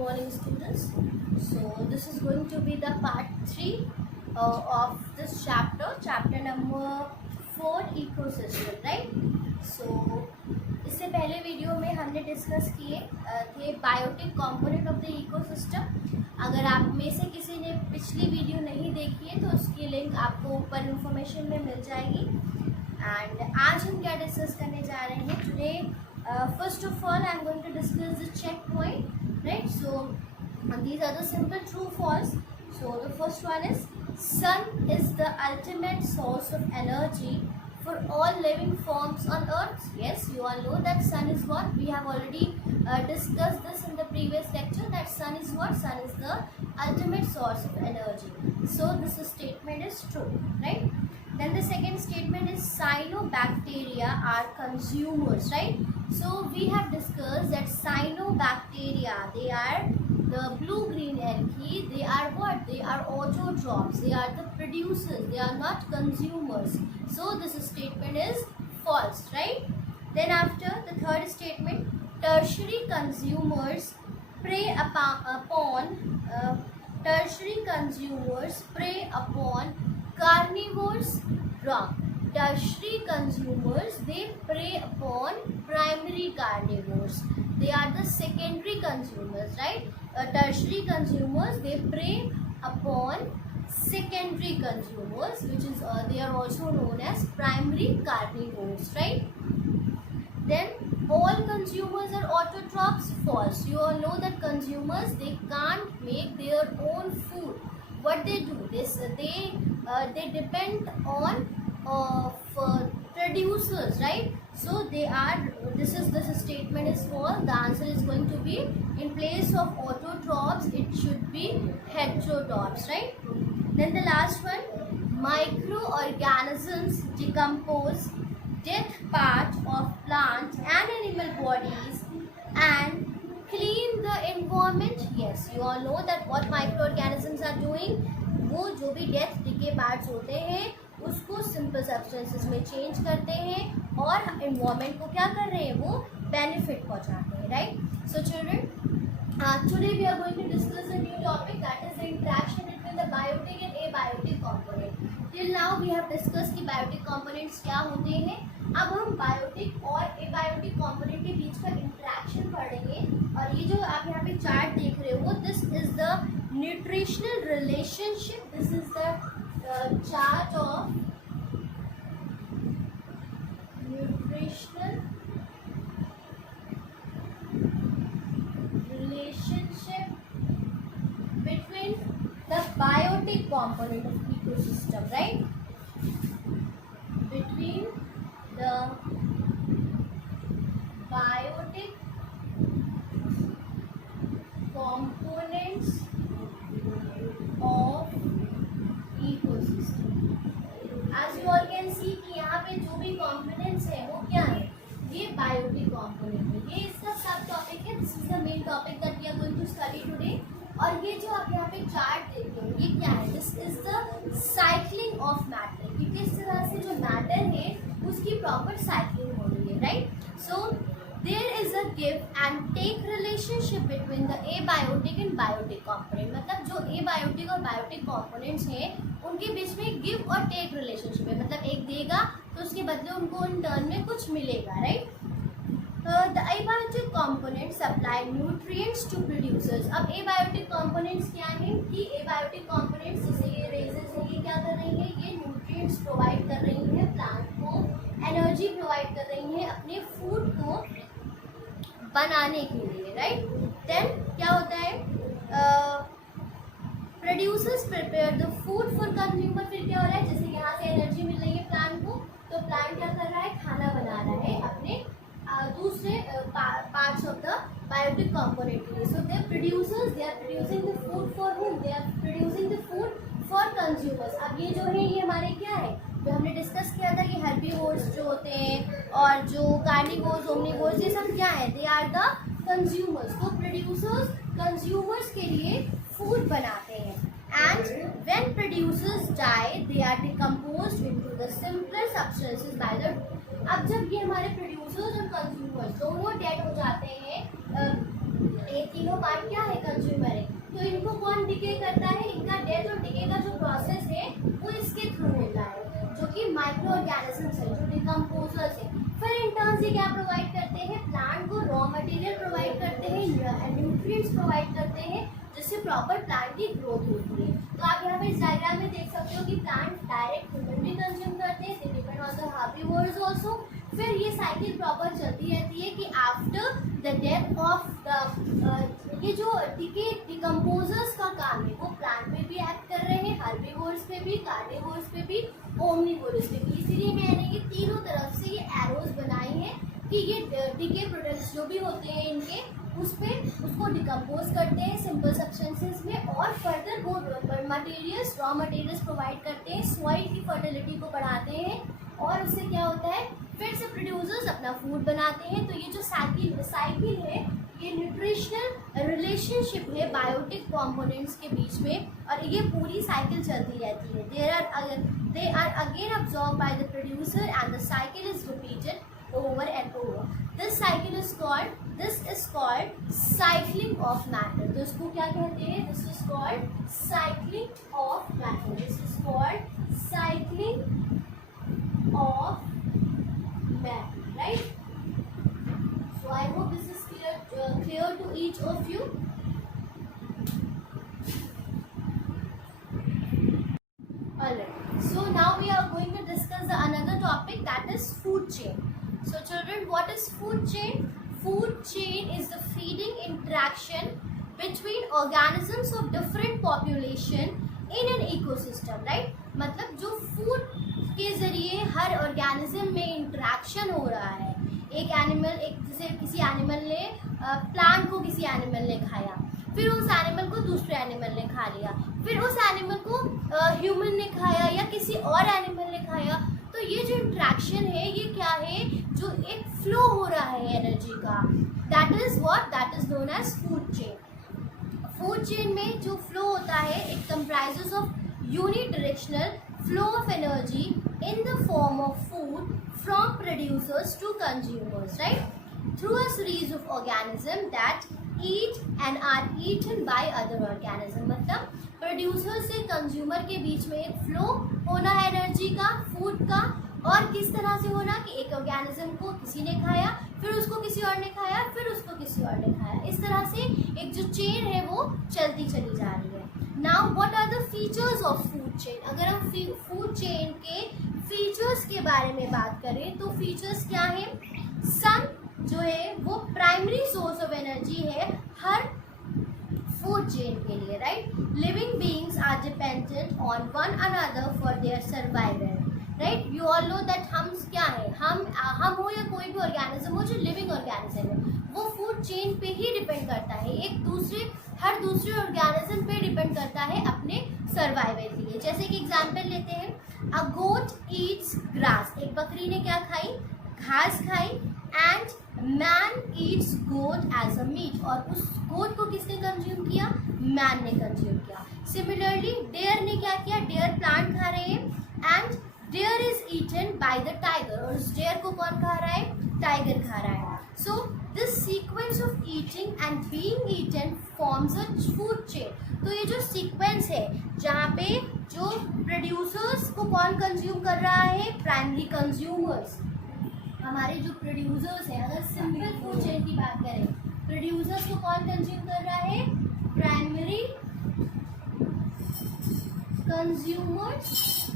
morning, students. So this is going to be the part 3 of this chapter number 4, ecosystem, right? So इससे पहले video में हमने discuss किए थे biotic component of the ecosystem. अगर आप में से किसी ने पिछली वीडियो नहीं देखी है तो उसकी लिंक आपको ऊपर इन्फॉर्मेशन में मिल जाएगी। एंड आज हम क्या डिस्कस करने जा रहे हैं today? First of all, I am going to discuss the checkpoint, right? So these are the simple true false. So the first one is sun is the ultimate source of energy for all living forms on earth. Yes, you all know that sun is what? We have already discussed this in the previous lecture, that sun is what? Sun is the ultimate source of energy. So this statement is true, right? Then the second statement is cyanobacteria are consumers, right? So we have discussed that cyanobacteria, they are the blue-green algae. They are what? They are autotrophs. They are the producers. They are not consumers. So this statement is false, right? Then after the third statement, tertiary consumers prey upon carnivores. Wrong. Tertiary consumers, they prey upon primary carnivores. They are the secondary consumers, right? Tertiary consumers, they prey upon secondary consumers, which is they are also known as primary carnivores, right? Then all consumers are autotrophs. False. You all know that consumers, they can't make their own food. What they do, they depend on producers, right? So this statement is false. The answer is going to be, in place of autotrophs it should be heterotrophs, right? Then the last one, microorganisms decompose dead part of plant and animal bodies and clean the environment. Yes, you all know that what microorganisms are doing, वो जो भी death decay parts होते हैं उसको simple substances में change करते हैं और एनवायरनमेंट को क्या कर रहे हैं, वो बेनिफिट पहुंचाते हैं, right? So children, today we are going to discuss a new topic, that is the interaction between the biotic and abiotic component. Till now we have discuss कि बायोटिक कंपोनेंट्स क्या होते हैं। अब हम बायोटिक और abiotic component के बीच का interaction पढ़ेंगे। और ये जो आप यहाँ पे चार्ट देख रहे हो, this is the nutritional relationship, this is the chart of nutritional relationship between the biotic component of ecosystem, right? Between the biotic components of ecosystem. As you all can see कि यहाँ पे जो भी components है वो क्या है, ये biotic component है। ये इसका सब टॉपिक है। This is the main topic that we are going to study today. और ये जो आप यहाँ पे चार्ट देखते हो, ये क्या है? This is the cycling of matter, कि किस तरह से जो matter है उसकी proper cycling हो रही है, right? So there is a give and take relationship between the abiotic and biotic component. मतलब जो abiotic और biotic components हैं उनके बीच में give और take relationship है। मतलब एक देगा तो उसके बदले उनको in turn में कुछ मिलेगा, right? The abiotic components supply nutrients to producers. अब abiotic components क्या हैं कि abiotic components जैसे ये raisins है, ये क्या कर रही है, ये nutrients provide कर रही है प्लांट को, एनर्जी प्रोवाइड कर रही है अपने फूड को बनाने के लिए, राइट? देन क्या होता है, producers prepare the food for consumer. फिर क्या हो रहा है, जैसे यहाँ से एनर्जी मिल रही है प्लांट को, तो प्लांट क्या कर रहा है, खाना बना रहा है अपने दूसरे parts of the biotic component के लिए। So they producers, they are producing the food for whom, they are producing the food for consumers. अब ये जो है ये हमारे क्या है, जो हमने डिस्कस किया था कि हेर्बीवोर्स जो होते हैं और जो कार्निवोर्स, ओमनिवोर्स, ये सब क्या है, दे आर द कंज्यूमर्स। तो प्रोड्यूसर्स कंज्यूमर्स के लिए फूड बनाते हैं। And when producers die they are decomposed into the simpler substances by the. अब जब ये हमारे प्रोड्यूसर्स और कंज्यूमर्स दोनों डेड हो जाते हैं, ये तीनों पार्ट क्या है, डिके करता है, इनका डेथ और डिके का जो प्रोसेस है वो इसके थ्रू होता है, जो कि माइक्रो ऑर्गेनिजम्स है, जो डिकम्पोजर्स है। फिर इन टर्न्स ये क्या प्रोवाइड करते हैं, प्लांट को रॉ मटेरियल प्रोवाइड करते हैं, न्यूट्रिएंट्स प्रोवाइड करते हैं, जिससे प्रॉपर प्लांट की ग्रोथ होती है। तो आप यहाँ पे इस डायग्राम में देख सकते हो कि प्लांट डायरेक्ट ह्यूमन भी कंज्यूम करते हैं, they depend on the herbivores also. फिर ये साइकिल प्रॉपर चलती रहती है कि after the death of the ये जो डिकम्पोजर्स का काम है वो प्लांट पे भी एक्ट कर रहे हैं, हर्बीवोर्स पे भी, कार्निवोर्स पे भी, ओमनिवोर्स पे भी। इसीलिए मैंने ये तीनों तरफ से ये एरोज बनाई हैं कि ये डिके प्रोडक्ट्स जो भी होते हैं इनके उस पे उसको डिकम्पोज करते हैं सिंपल सब्सटेंसेस में, और फर्दर वो मटेरियल्स, रॉ मटेरियल्स प्रोवाइड करते हैं, सॉइल की फर्टिलिटी को बढ़ाते हैं, और उससे क्या होता है, फिर से प्रोड्यूसर्स अपना फूड बनाते हैं। तो ये जो साइकिल है ये न्यूट्रिशनल रिलेशनशिप है बायोटिक कंपोनेंट्स के बीच में, और ये पूरी साइकिल चलती रहती है। They are again absorb by the producer and the cycle is repeated over and over. This is called cycling of matter. तो इसको क्या कहते हैं, this is called cycling of matter, this is called cycling of matter, right? So I hope this is clear to each of you. Alright. So now we are going to discuss the another topic, that is food chain. So children, what is food chain? Food chain is the feeding interaction between organisms of different population in an ecosystem, right? मतलब जो food के जरिए हर organism में interaction हो रहा है, एक animal, एक जैसे किसी एनिमल ने प्लांट को किसी एनिमल ने खाया, फिर उस एनिमल को दूसरे एनिमल ने खा लिया, फिर उस एनिमल को ह्यूमन ने खाया या किसी और एनिमल ने खाया। तो ये जो इंट्रैक्शन है ये क्या है, जो एक फ्लो हो रहा है एनर्जी का, that is what, that is known as food chain. Food chain में जो फ्लो होता है it comprises of unidirectional flow of energy in the form of food from producers to consumers, right? Through a series of organisms that eat and are eaten by other organisms. मतलब producer से consumer के बीच में एक flow होना है energy का, food का, और किस तरह से होना कि एक ऑर्गेनिज्म को किसी ने खाया, फिर उसको किसी और ने खाया, फिर उसको किसी और ने खाया। इस तरह से एक जो चेन है वो चलती चली जा रही है। Now what are the features of food chain? अगर हम फूड चेन के फीचर्स के बारे में बात करें तो फीचर्स क्या है, सन जो है वो प्राइमरी सोर्स ऑफ एनर्जी है हर फूड चेन के लिए, right? Living beings are dependent on one another for their survival, right? You all know that हम क्या है, हम हो या कोई भी ऑर्गेनिज्म हो जो लिविंग ऑर्गेनिज्म है वो फूड चेन पे ही डिपेंड करता है, हर दूसरे ऑर्गेनिज्म पे डिपेंड करता है अपने सर्वाइवल के लिए। जैसे कि एग्जांपल लेते हैं, अ गोट ईट्स ग्रास, एक बकरी ने क्या खाई, घास खाई, and man eats goat as a meat, और उस गोट को किसने कंज्यूम किया, मैन ने कंज्यूम किया। सिमिलरली डेयर ने क्या किया, डेयर प्लांट खा रहे हैं, and deer is eaten by the tiger, और उस डेयर को कौन खा रहा है, टाइगर खा रहा है। So this sequence of eating and being eaten forms a food chain. तो ये जो सीक्वेंस है जहाँ पे जो प्रोड्यूसर्स को कौन कंज्यूम कर रहा है, प्राइमरी कंज्यूमर्स, हमारे जो प्रोड्यूसर्स हैं, अगर सिंपल फूड चेन की बात करें, प्रोड्यूसर्स को कौन कंज्यूम कर रहा है, प्राइमरी कंज्यूमर्स,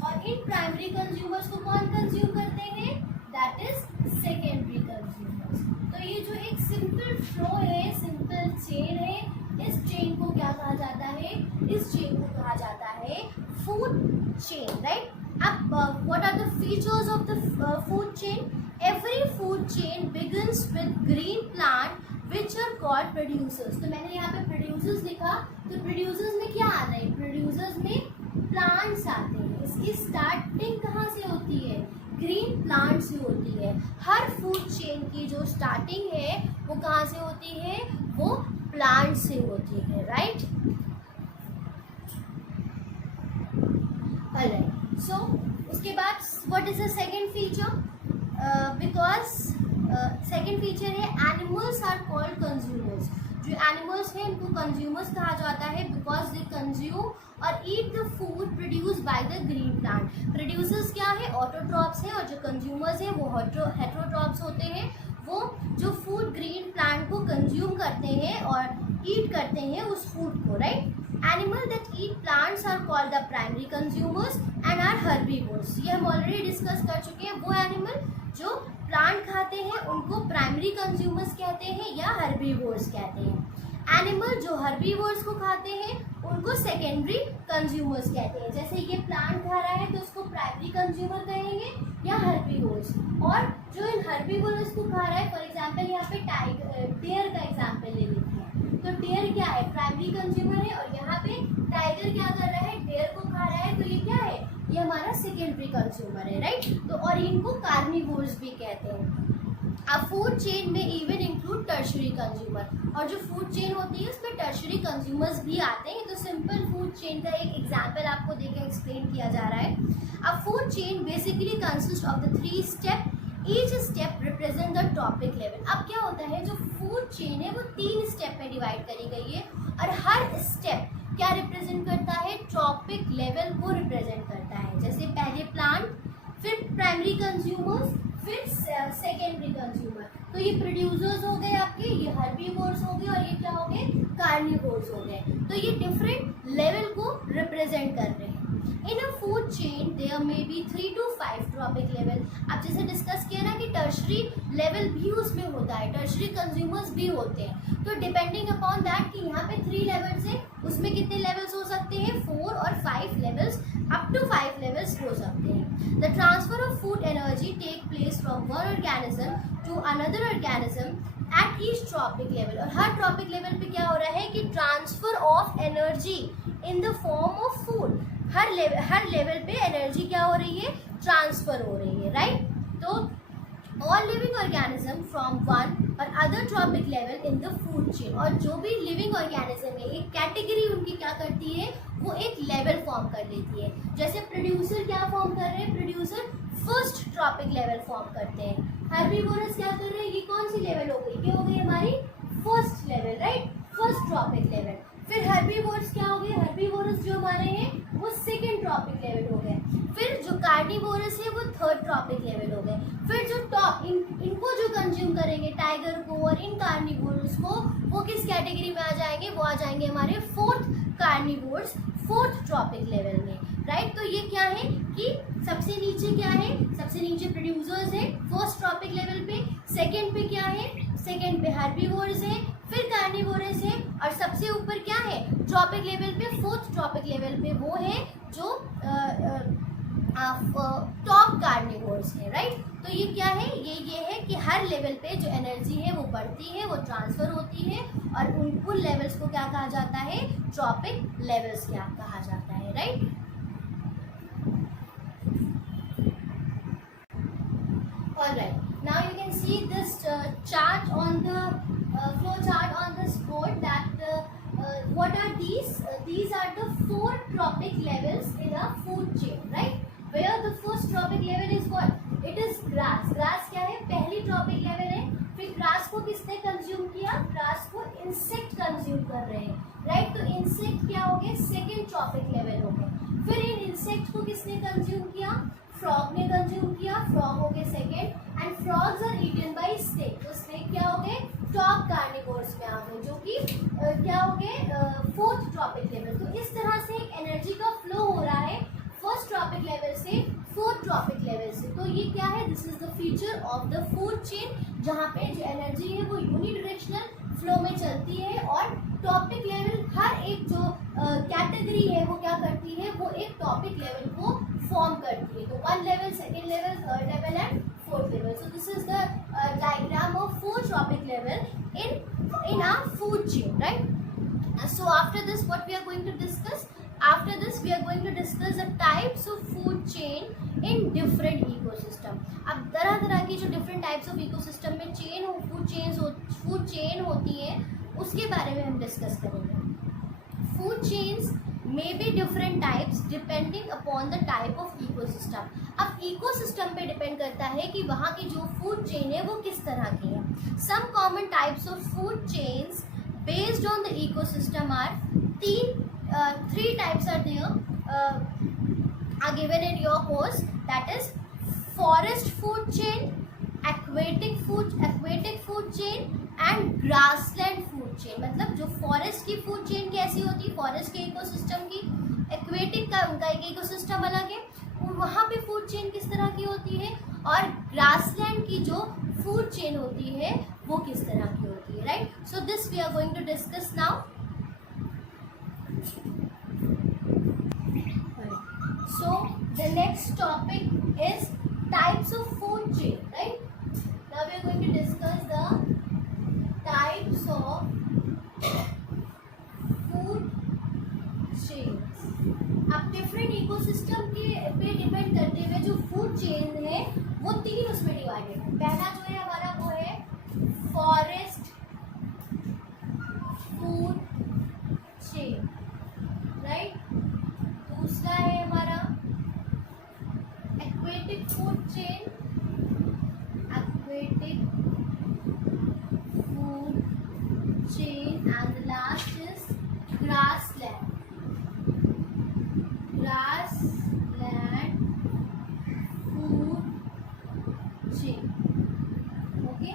और इन प्राइमरी कंज्यूमर्स को कौन कंज्यूम करते हैं, दैट इज सेकेंडरी कंज्यूमर्स। तो ये जो एक सिंपल फ्लो है, सिंपल चेन है, इस चेन को क्या कहा जाता है, इस चेन को कहा जाता है फूड चेन, राइट? अब what are the features of the food chain? Every food chain begins with green plant which are called producers. तो मैंने यहाँ पे प्रोड्यूसर्स लिखा, तो प्रोड्यूसर्स में क्या आ रहा है, प्रोड्यूसर्स में प्लांट्स आते हैं। इसकी स्टार्टिंग कहाँ से होती है, ग्रीन प्लांट से होती है। हर फूड चेन की जो स्टार्टिंग है वो कहाँ से होती है, वो प्लांट से होती है, राइट? ऑलराइट, सो उसके बाद what is the second feature? Because second feature है एनिमल्स आर कॉल्ड कंज्यूमर्स। जो एनिमल्स हैं इनको कंज्यूमर्स कहा जाता है बिकॉज दे कंज्यूम और eat the food produce by the green plant. Producers क्या है, ऑटोट्रॉप्स हैं, और जो कंज्यूमर्स हैं वो हेटरोट्रॉप्स होते हैं। वो जो फूड ग्रीन प्लांट को कंज्यूम करते हैं और ईट करते हैं उस फूड को, right. Animal that eat plants are called the primary consumers and are herbivores. ये हम ऑलरेडी डिस्कस कर चुके हैं। वो एनिमल जो प्लांट खाते हैं उनको प्राइमरी कंज्यूमर्स कहते हैं या हर्बीवोर्स कहते हैं। एनिमल जो हर्बीवोर्स को खाते हैं उनको सेकेंडरी कंज्यूमर्स कहते हैं। जैसे ये प्लांट खा रहा है तो उसको प्राइमरी कंज्यूमर कहेंगे या हर्बीवोर्स। और जो इन हर्बीवोर्स को खा रहा है, फॉर एग्जांपल यहाँ पे डेयर का एग्जांपल ले लेते हैं। तो डेयर क्या है, प्राइमरी कंज्यूमर है, और यहाँ पे टाइगर क्या कर रहा है, डेयर को खा रहा है, तो ये क्या है, ये हमारा सेकेंडरी कंज्यूमर है, राइट। तो और इनको कार्निवोर्स भी कहते हैं। अब फूड चेन में इवन इंक्लूड टर्शरी कंज्यूमर, और जो फूड चेन होती है उसमें टर्शरी कंज्यूमर्स भी आते हैं। तो सिंपल फूड चेन का एक एग्जांपल आपको देकर एक्सप्लेन किया जा रहा है। अब food chain basically consist of the 3 step, each step represent the topic level. अब क्या होता है, जो फूड चेन है वो 3 स्टेप में डिवाइड करी गई है, और हर स्टेप क्या रिप्रेजेंट करता है, टॉपिक लेवल को रिप्रेजेंट करता है। जैसे पहले प्लांट, फिर प्राइमरी कंज्यूमर्स, फिर सेकेंडरी कंज्यूमर। तो ये प्रोड्यूसर्स हो गए आपके, ये हर्बीवोर्स हो गए, और ये क्या हो गए, कार्निवोर्स हो गए। तो ये डिफरेंट लेवल को रिप्रेजेंट कर रहे हैं। In a food chain there may be 3 to 5 trophic level. अब जैसे डिस्कस किया ना कि टर्शरी लेवल भी उसमें होता है, टर्शरी कंज्यूमर्स भी होते हैं। तो डिपेंडिंग अपॉन दैट कि यहाँ पे 3 लेवल्स है, उसमें कितने लेवल्स हो सकते हैं, 4 और 5 लेवल्स, अप टू 5 लेवल्स हो सकते हैं। The transfer of food energy take place from one organism to another organism at each trophic level. और हर ट्रॉपिक लेवल पे क्या हो रहा है कि transfer of energy in the form of food. Her level पे एनर्जी क्या हो रही है, ट्रांसफर हो रही है, राइट। तो all living organism from one or other trophic level in the food chain. और जो भी लिविंग ऑर्गेनिज्म है, एक कैटेगरी उनकी क्या करती है, वो एक लेवल फॉर्म कर लेती है। जैसे प्रोड्यूसर क्या फॉर्म कर रहे हैं, producer first trophic level form करते हैं। हर्बीवोरस क्या कर रहे हैं, ये कौन सी लेवल हो गई, ये हो गई हमारी first level, right, first trophic level. फिर हर्बीवोरस क्या हो गए, हर्बीवोरस जो हमारे हैं वो सेकेंड ट्रॉपिक लेवल हो गए। फिर जो कार्निवोरस है वो थर्ड ट्रॉपिक लेवल हो गए। फिर जो इनको जो कंज्यूम करेंगे, टाइगर को और इन कार्निवोरस को, वो किस कैटेगरी में आ जाएंगे, वो आ जाएंगे हमारे fourth carnivores, fourth trophic level में, राइट। तो ये क्या है कि सबसे नीचे क्या है, सबसे नीचे प्रोड्यूसर्स है फर्स्ट ट्रॉपिक लेवल पे, सेकेंड पे क्या है, सेकेंड पे हर्बीवोर्स है, फिर कार्निवोरस है, और सबसे ऊपर क्या है, ट्रॉपिक लेवल पे, फोर्थ ट्रॉपिक लेवल पे वो है जो टॉप कार्निवोर्स है, राइट। तो ये क्या है, ये है कि हर लेवल पे जो एनर्जी है वो बढ़ती है, वो ट्रांसफर होती है, और उन लेवल्स को क्या कहा जाता है, ट्रॉपिक लेवल्स क्या कहा जाता है, right. Alright, now you can see this chart on the flow chart on this board that what are these? These are the 4 tropic levels in a food chain, right? Where the first tropic level is what? It is grass. Grass क्या है? पहली tropic level है. फिर grass को किसने consume किया? Grass को insect consume कर रहे हैं, right? तो insect क्या हो गए? Second tropic level हो गए. फिर इन insect को किसने consume किया? फ्रॉग ने कंज्यूम किया, फ्रॉग हो गए second, and frogs are eaten by snake. तो स्नेक क्या हो गए, टॉप कार्निवोर्स में आ गए, जो कि क्या हो गए, फोर्थ ट्रॉपिक लेवल। तो इस तरह से एनर्जी का फ्लो हो रहा है फर्स्ट ट्रॉपिक लेवल से फोर्थ ट्रॉपिक लेवल से। तो ये क्या है, this is the feature of the food chain, जहाँ पे जो एनर्जी है वो यूनिडायरेक्शनल फ्लो में चलती है, और टॉपिक लेवल हर एक जो कैटेगरी है वो क्या करती है, वो एक टॉपिक लेवल को फॉर्म करती है। तो 1 level, second level, third level and fourth level. So this is the diagram of 4 trophic level in our food chain, right? So after this what we are going to discuss, after this we are going to discuss the types of food chain in different ecosystem. अब तरह तरह की जो different types of ecosystem में food chain होती है, उसके बारे में हम डिस्कस करेंगे। Food chains may be different types depending upon the type of ecosystem. अब ecosystem पे डिपेंड करता है कि वहाँ की जो food chain है वो किस तरह की है। Some common types of food chains based on the ecosystem are three types are there are given in your course, that is forest food chain, aquatic food chain and grassland food chain. मतलब जो forest की food chain कैसी होती है, forest के ecosystem की, aquatic का उनका एक इकोसिस्टम अलग है, वहाँ पे फूड चेन किस तरह की होती है, और ग्रासलैंड की जो फूड चेन होती है वो किस तरह की होती है. Right, so this we are going to discuss now. So the next topic is types of food chain, right? Now we are going to discuss the types of food chains. अब different ecosystem के पे depend करते हुए जो food chain है वो तीन उसमें डिवाइडेड है. पहला जो है हमारा वो है forest food chain, right? दूसरा है हमारा aquatic food chain, aquatic food chain, and the last is grassland food chain. Okay,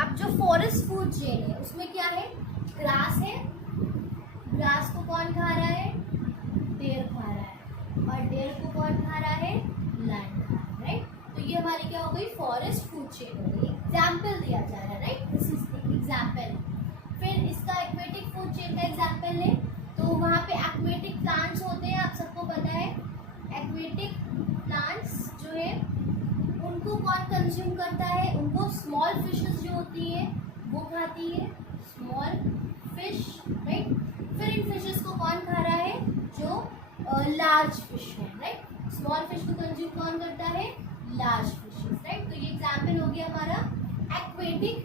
अब जो फॉरेस्ट फूड चेन है उसमें क्या है, ग्रास है, ग्रास को कौन खा रहा है, डेयर खा रहा है, और डेयर को कौन खा रहा है, लैंड खा रहा है. राइट, तो ये हमारी क्या हो गई, फॉरेस्ट फूड चेन हो गई. एग्जाम्पल दिया जा रहा है, राइट, दिस इज एग्जाम्पल. फिर इसका एक्वेटिक फूड चेन का एग्जाम्पल है, तो वहाँ पे एक्वेटिक प्लांट्स होते हैं, आप सबको पता है. एक्वेटिक प्लांट्स जो है उनको कौन कंज्यूम करता है, उनको स्मॉल फिशेस जो होती है वो खाती है, स्मॉल फिश. राइट, फिर इन फिशेस को कौन खा रहा है, जो लार्ज फिश है. राइट, स्मॉल फिश को कंज्यूम कौन करता है, लार्ज फिशेस. राइट, तो ये एग्जाम्पल हो गया हमारा एक्वेटिक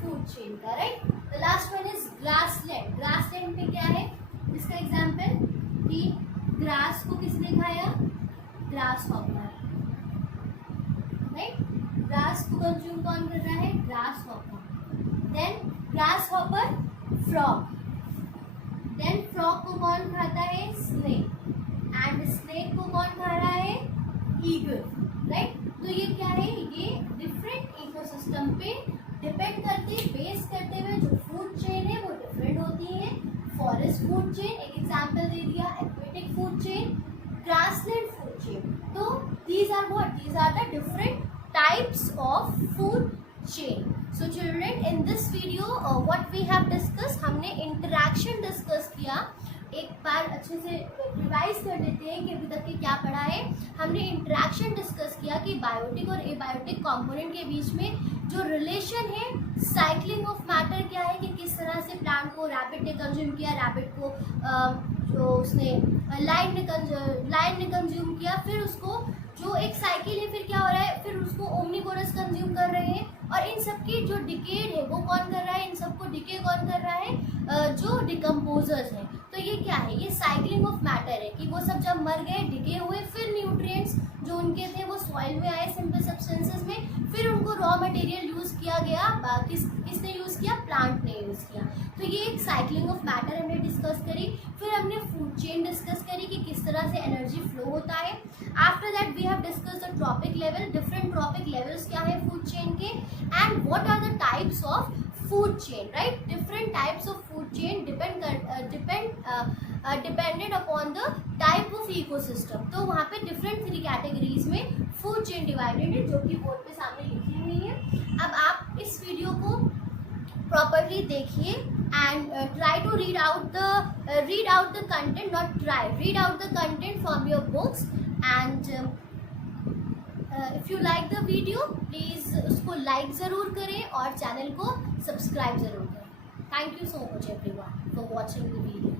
फूड चेन का. Right, the last one is grassland. Grassland पे क्या है, इसका एग्जाम्पल कि ग्रास को किसने खाया, ग्रास हॉपर. राइट, ग्रास को कंज्यूम कौन कर रहा है, grasshopper. Then grasshopper frog, then frog को कौन खाता है, स्नेक, एंड स्नेक को कौन खा रहा है, ईगल. राइट, तो ये क्या है, ये डिफरेंट इकोसिस्टम पे डिपेंड करते, बेस करते हुए जो फूड चेन है वो डिफरेंट होती है. फॉरेस्ट फूड चेन एक एग्जांपल दे दिया, aquatic food chain, grassland food chain. तो these are what, these are the different types of food chain. So children, in this video what we have discussed, हमने interaction discuss किया. एक बार अच्छे से revise कर लेते हैं कि अभी तक के क्या पढ़ा है. हमने इंटरेक्शन डिस्कस किया कि बायोटिक और एबायोटिक कंपोनेंट के बीच में जो रिलेशन है, साइक्लिंग ऑफ मैटर क्या है, कि किस तरह से प्लांट को रैबिट ने कंज्यूम किया, रैबिट को जो उसने लाइन ने कंज्यूम किया, फिर उसको जो एक साइकिल है, फिर क्या हो रहा है, फिर उसको ओमनीवोरस कंज्यूम कर रहे हैं, और इन सबकी जो डिकेड है वो कौन कर रहा है, इन सबको डिके कौन कर रहा है, जो डिकम्पोजर्स हैं. तो ये क्या है, ये साइक्लिंग ऑफ मैटर है कि वो सब जब मर गए, डिके हुए, फिर न्यूट्रिएंट्स जो उनके थे वो सॉइल में आए, सिंपल सब्सटेंसेस में, फिर उनको रॉ मटेरियल यूज़ किया गया. किसने यूज़ किया, प्लांट ने यूज़ किया. तो ये एक साइक्लिंग ऑफ मैटर हमने डिस्कस करी. फिर हमने फूड चेन डिस्कस करी कि किस तरह से एनर्जी फ्लो होता है. After that we have discuss the trophic level, different trophic levels क्या है फूड चेन के, and what are the types of food chain. Right, different types of food chain depended upon the type of ecosystem. तो वहाँ पे different 3 categories में food chain divided है, जो कि बोर्ड पे सामने लिखी हुई है. अब आप इस वीडियो को properly देखिए and try to read out the content, not try, read out the content from your books, and if you like the video please उसको like ज़रूर करें और चैनल को सब्सक्राइब ज़रूर करें. Thank you so much everyone for watching the video.